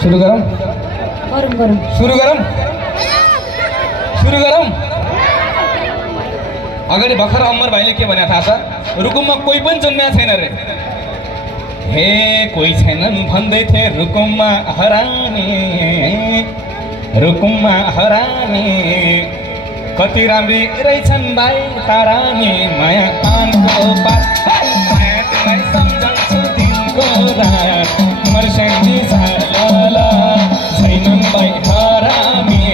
सुरु गरौँ गरौँ गरौँ सुरु गरौँ सुरु गरौँ। अगाडि भर्खर अमर भाइले के भने थाहा छ? रुकुममा कोही पनि जन्मेको छैन रे। हे कोही छैनन् भन्दै थिए रुकुममा हराने, रुकुममा हराने। कति राम्री रहेछन् भाइ तारानी, माया पानको पात, माया तिमीलाई सम्झन्छु दिनको रात। मर्स्याङ्गी झाला छैनन् भाइ हरामी,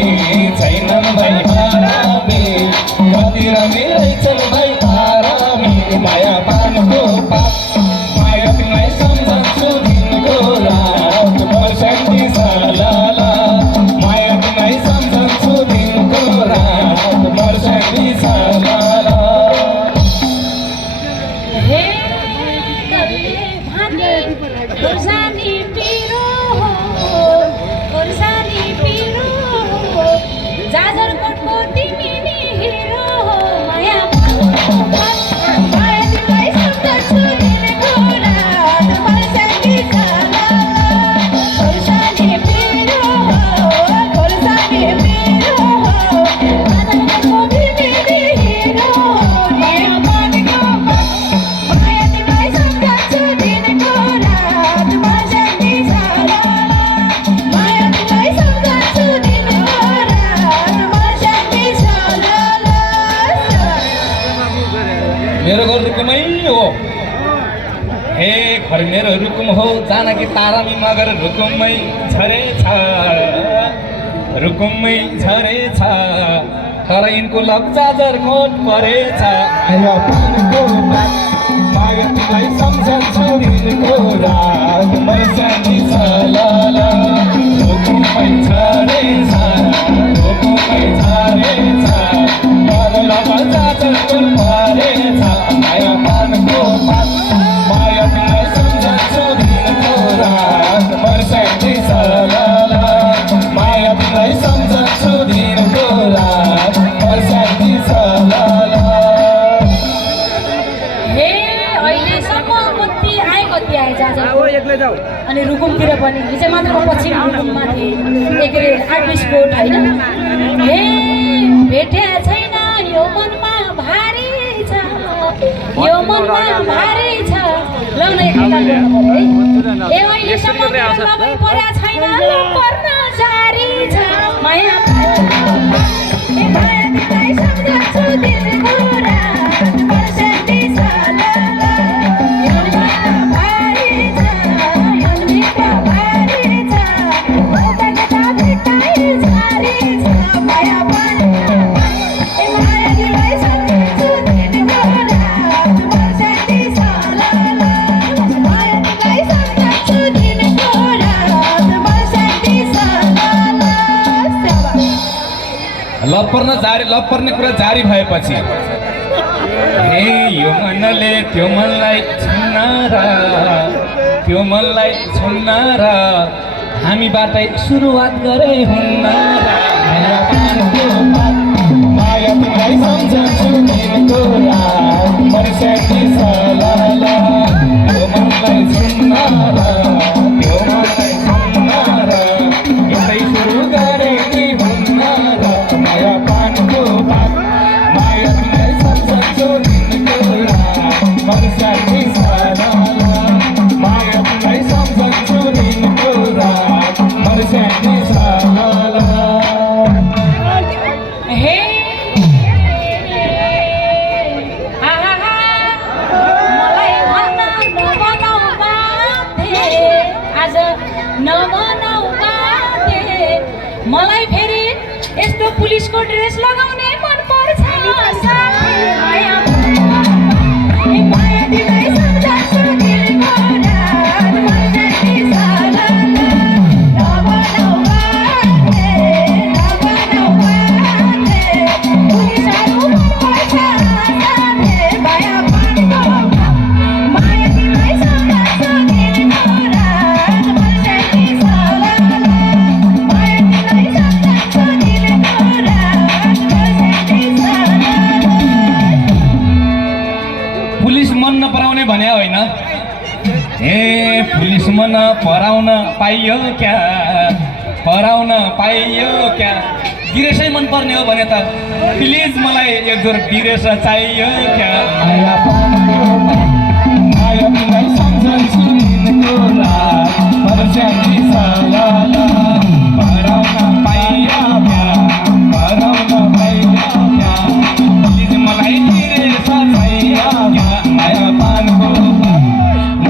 छैनन् भाइ हरामी। कति राम्री रहेछन् भाइ तारामी, माया पानको पात, माया तिमीलाई सम्झन्छु दिनको रात। मर्स्याङ्गी झाला माया तिमीलाई सम्झन्छु दिनको रात। मर्स्याङ्गी झाला हे खुर्सानी पिरो हो, खुर्सानी पिरो हो, जाजरकोटको तिमी नि हिरो हो। माया माया तिमीलाई सम्झन्छु दिनको रात। मर्स्याङ्गी झाला खुर्सानी पिरो हो, खुर्सानी पिरो हो, जाजरकोटको तिमी नि हिरो हो। माया पानीको माया तिमीलाई सम्झन्छु दिनको रात। मर्स्याङ्गी झाला माया तिमीलाई सम्झन्छु दिनको रात। मर्स्याङ्गी झाला मेरो घर रुकुमै हो। हे घर मेरो रुकुम हो, जानकी तारामी मगर रुकुमै झरेछ, रुकुमै झरेछ। तर यिनको लब्जा जरकोट परेछ। माया पानको पात, माया तिमीलाई सम्झन्छु दिनको रात। मर्स्याङ्गी झाला रुकुमै झरेछ, रुकुमै झरेछ। तर लब्जा जरकोट परेछ। माया पानको पात, माया तिमीलाई सम्झन्छु दिनको रात। मर्स्याङ्गी झाला माया तिमीलाई सम्झन्छु दिनको रात। मर्स्याङ्गी झाला हे अहिलेसम्म कति आए जाजर अनि रुकुमतिर पनि हिजो मात्र पश्चिम रुकुममा थिएँ के अरे आर्टिस कोट होइन। हे भेट्या छैन यो मनमा भारी छ, यो मनमा भारी छ। ल न एक निकाल गर्नु पर्यो है। ए अहिलेसम्म लबै पर्या छैन, ल पर्न जारी छ। माया ए माया तिमीलाई सम्झन्छु दिनको रात। मर्स्याङ्गी झाला यो मनमा भारी छ, यो भित्र भारी छ। कता कता भेट्टाइ जारी छ। माया पानीको ए माया तिमीलाई सम्झन्छु दिनको रात। मर्स्याङ्गी झाला माया तिमीलाई सम्झन्छु दिनको रात। मर्स्याङ्गी झाला लपर्न जारी, लपर्ने कुरा जारी भएपछि हे यो मनले त्यो मनलाई छुन्न र, त्यो मनलाई छुन्न र। हामीबाटै सुरुवात गरे हुन्न र। माया पानको पात, माया तिमीलाई सम्झन्छु दिनको रात। मर्स्याङ्गी झाला त्यो मनलाई छुन्न र, त्यो मनलाई छुन्न र। यतै सुरु गरे कि हुन्न र। माया पानको पात, माया तिमीलाई सम्झन्छु दिनको रात। मर्स्याङ्गी झाला माया तिमीलाई सम्झन्छु दिनको रात। मर्स्याङ्गी झाला हे आहा मलाई भन्न नबनाउ बाध्य, आज नबनाउ बाध्य। मलाई फेरि यस्तो पुलिसको ड्रेस लगाउने मन पर्छ साथी। माया ए माया तिमीलाई सम्झन्छु दिनको रात। मर्स्याङ्गी झाला नबनाउ बाध्य, नबनाउ बाध्य। पुलिसहरू मन पर्छ साथी। माया पानीको माया तिमीलाई सम्झन्छु दिनको रात। मर्स्याङ्गी झाला माया तिमीलाई सम्झन्छु दिनको रात। मर्स्याङ्गी झाला पुलिस मन नपराउने भने होइन, ए पुलिस मन पराउन पाइयो क्या पराउन पाइयो क्या गिरेसै मन पर्ने हो भने त प्लिज मलाई एक जोर गिरेस चाहियो क्या माया तिमीलाई सम्झन्छु दिनको रात पर्स्याङ्गी सालाला पराउन पाइयो क्या पराउन पाइयो क्या प्लिज मलाई गिरेस चाहियो क्या माया पानको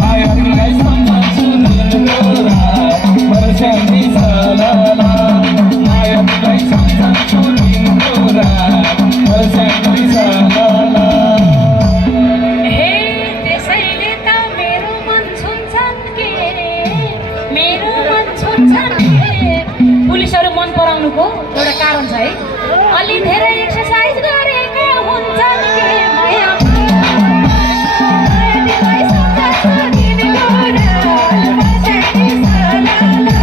माया तिमीलाई सम्झन्छु दिनको रात पर्स्याङ्गी सालाला माया तिमीलाई सम्झन्छु दिनको रात पर्स्याङ्गी सालाला हे त्यसैले त मेरो मन छुन्छन् के मेरो मन छुन्छन् के पुलिसहरू मन पराउनुको एउटा कारण छ है अलि धेरै एक्सर्साइज गरेका हुन्छन् के माया तिमीलाई सम्झन्छु दिनको रात पर्स्याङ्गी सालाला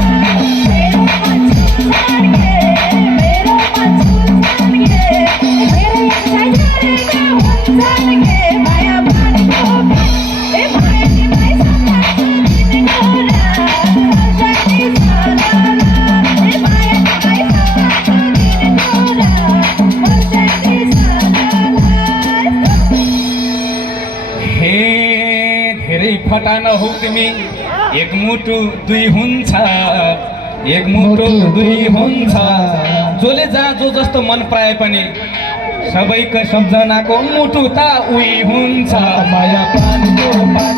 मेरो मन छुन्छन् के मेरो मन छुन्छन् के धेरै एक्सर्साइज गरेका हुन्छन् के माया पानीको ए माया तिमीलाई सम्झन्छु दिनको रात पर्स्याङ्गी सालाला ए माया तिमीलाई सम्झन्छु दिनको रात पर्स्याङ्गी सालाला हे धेरै फटा नहौ तिमी एक मुटु दुई हुन्छ एक मुटु दुई हुन्छ जसले जहाँ जो जस्तो मन पराए पनि सबैको सम्झनाको मुटु त उही हुन्छ माया पानीको बात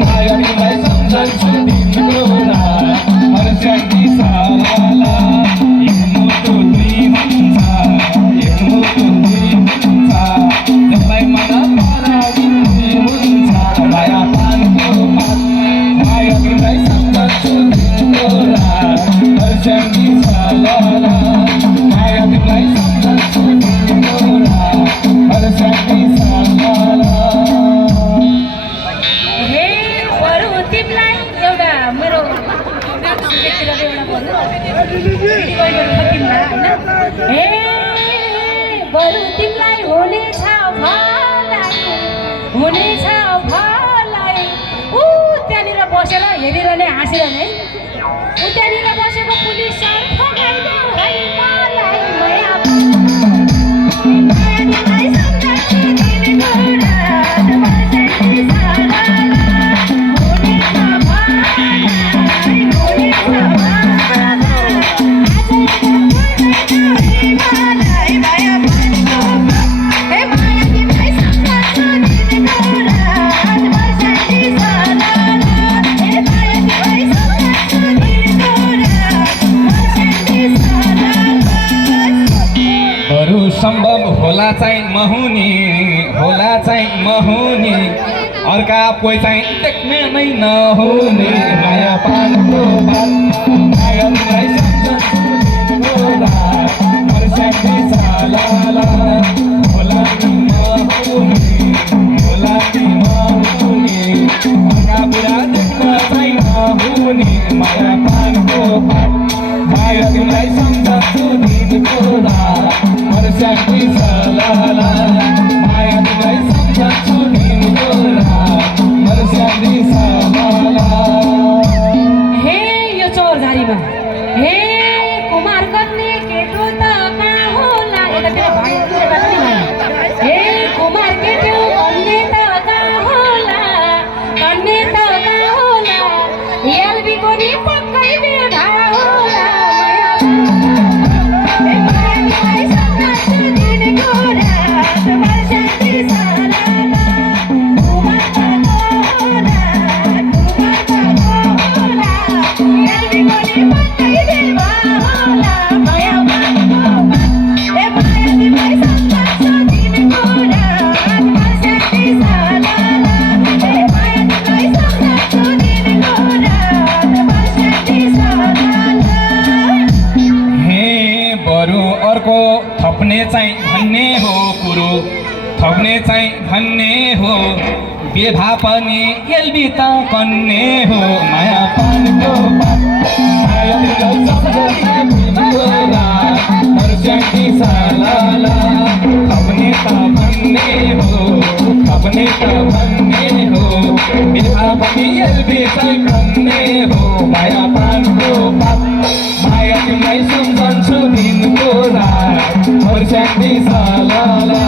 माया तिमीलाई सम्झन्छु दिनको रात पर्स्याङ्गी सालाला एक मुटु दुई हुन्छ एक मुटु दुई हुन्छ जसलाई मन पराइदिने हुन्छ माया पानीको बात माया तिमीलाई सम्झन्छु दिनको रात पर्स्याङ्गी सालाला माया तिमीलाई सम्झन्छु दिनको रात पर्स्याङ्गी सालाला हे बरु तिमीलाई एउटा मेरो व्यक्तिगत एउटा हे बरु तिमीलाई हुनेछ भलाइ ऊ त्यहाँनिर बसेर हेरिरहने हाँसिरहने ऊ त्यहाँनिर बसेको पुलिस सर ठगाइदेऊ है मलाई माया तिमीलाई सम्झन्छु दिनको रात पर्स्याङ्गी सालाला हुनेछ भलाइ माया पानीको हे माया तिमीलाई सम्झन्छु दिनको रात पर्स्याङ्गी सालाला हे माया तिमीलाई सम्झन्छु दिनको रात पर्स्याङ्गी सालाला बरु सम्भव होला चाहिँ महुनी अर्का कोही चाहिँ देख्ने नै नहुने माया पानीको बात माया तिमीलाई सम्झन्छु दिनको रात पर्स्याङ्गी सालाला होला नि महुनी अर्का बुढा देख्न चाहिँ नहुने माया पानीको बात माया तिमीलाई सम्झन्छु दिनको रात पर्स्याङ्गी सालाला माया तिमीलाई सम्झन्छु दिनको रात पर्स्याङ्गी सालाला हे यो चोरझारीमा हे कुमार कन्ने केटो त कहाँ होला यतातिर भाइ यता पनि भाइ हे कुमार केटो कन्ने त कहाँ होला एलबीको नि पक्कै बेढा होला माया तिमीलाई सम्झन्छु दिनको रात पर्स्याङ्गी सालाला थप्ने चाहिँ भन्ने हो कुरो थप्ने चाहिँ भन्ने हो बेभा पनि एलबी त कन्ने हो माया पानीको माया पर्स्याङ्गी सालाला थप्ने त भन्ने हो अपने त भन्ने हो बिहा पनि एलबी चाहिँ भन्ने हो माया पानको पाप माया तिमीलाई सम्झन्छु दिनको रात मर्स्याङ्दी सालाला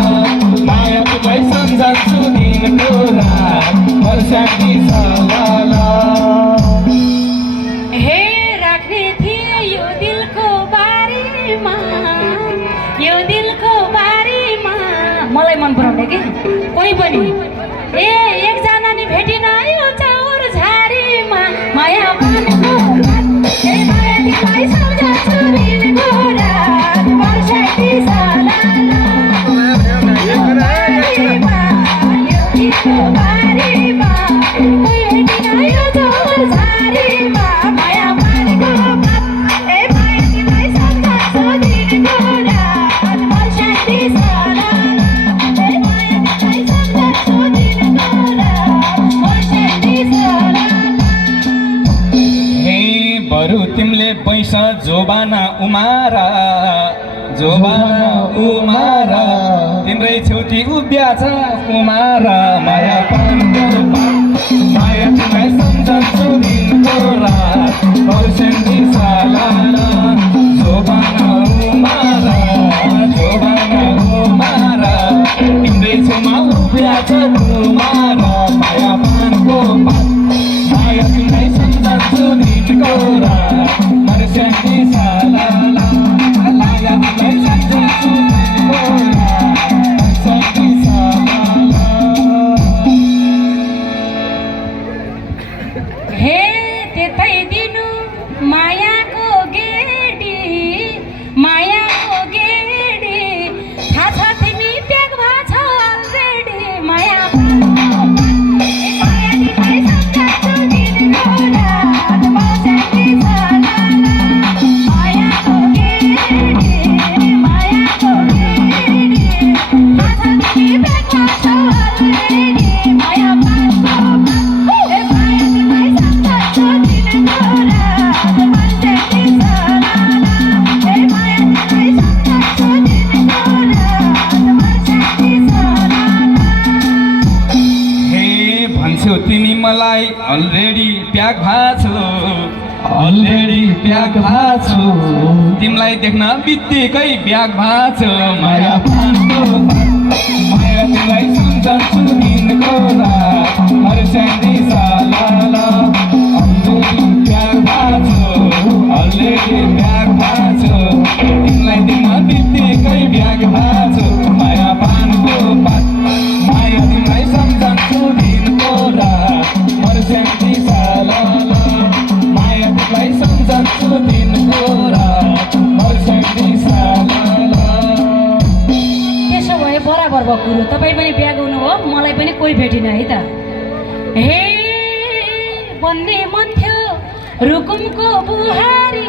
माया तिमीलाई सम्झन्छु दिनको रात मर्स्याङ्दी सालाला हे राख्ने थिए यो दिलको बारीमा मलाई मन पराउने कि कोही पनि ए एकजना नि भेटिन यो चाउर झारीमा माया पानको ए माया तिमीलाई सम्झन्छु दिनको रात वर्षाकी सालाला यो दिलको बारीमा कोही भेटिन यो चाउर झारीमा माया पानको ए माया तिमीलाई सम्झन्छु दिनको रात वर्षाकी सालाला बरु तिमीले बैस जोबाना उमारा तिम्रै छेउती उभ्याछ उमारा माया पानको माया तिमीलाई सम्झन्छु दिनको रात मर्स्याङ्दी सालाला जोबाना उमारा तिम्रै छेउमा उभ्याछ उमारा माया पानको माया तिमीलाई सम्झन्छु दिनको रात मर्स्याङ्दी सालाला माया तिमीलाई सम्झन्छु दिनको रात मर्स्याङ्दी सालाला हे त्यतै दिनु मायाको गेडी थाहा छ तिमी प्याक भएछ अलरेडी माया तिमीलाई सम्झन्छु दिनको रात मर्स्याङ्दी सालाला मायाको गेडी थाहा छ तिमी प्याक भएछ अलरेडी माया पानको तिमी मलाई अलरेडी प्याक भाछु तिमीलाई देख्न बित्तिकै ब्याग भाछु माया पानको माया तिमीलाई सम्झन्छु दिनको रात मर्स्याङ्दी सालाला अलरेडी ब्याग भाछु तिमीलाई देख्न बित्तिकै ब्याग भाछु माया पानको माया तिमीलाई सम्झन्छु दिनको रात मर्स्याङ्दी सालाला माया तिमीलाई सम्झन्छु दिनको रात मर्स्याङ्दी सालाला त्यसो भए बराबर भएको कुरो तपाईँ पनि बिहा गर्नुभयो मलाई पनि कोही भेटिन है त हे भन्ने मन थियो रुकुमको बुहारी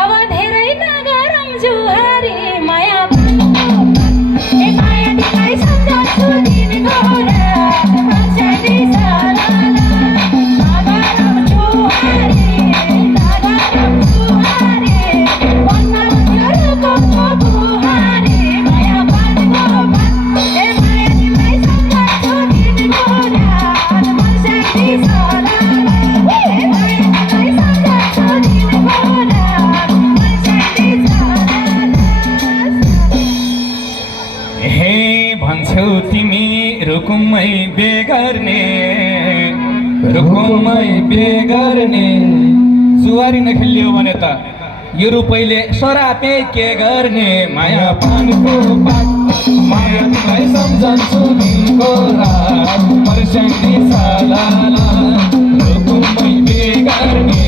अब धेरै नगरौँ जुहारी माया ए माया तिमीलाई सम्झन्छु दिनको रात मर्स्याङ्दी सालाला नगरौँ जुहारी भन्नु थियो रुकुमको बुहारी माया पानको ए माया तिमीलाई सम्झन्छु दिनको रात मर्स्याङ्दी सालाला ए माया तिमीलाई सम्झन्छु दिनको रात मर्स्याङ्दी सालाला हे भन्छौ तिमी रुकुमै बेगर्ने जुवारी नखेलियो भने त यो रुपैले सरापे के गर्ने माया पानको माया तिमीलाई सम्झन्छु दिनको रात मर्स्याङ्दी सालाला रुकुमै बेगर्ने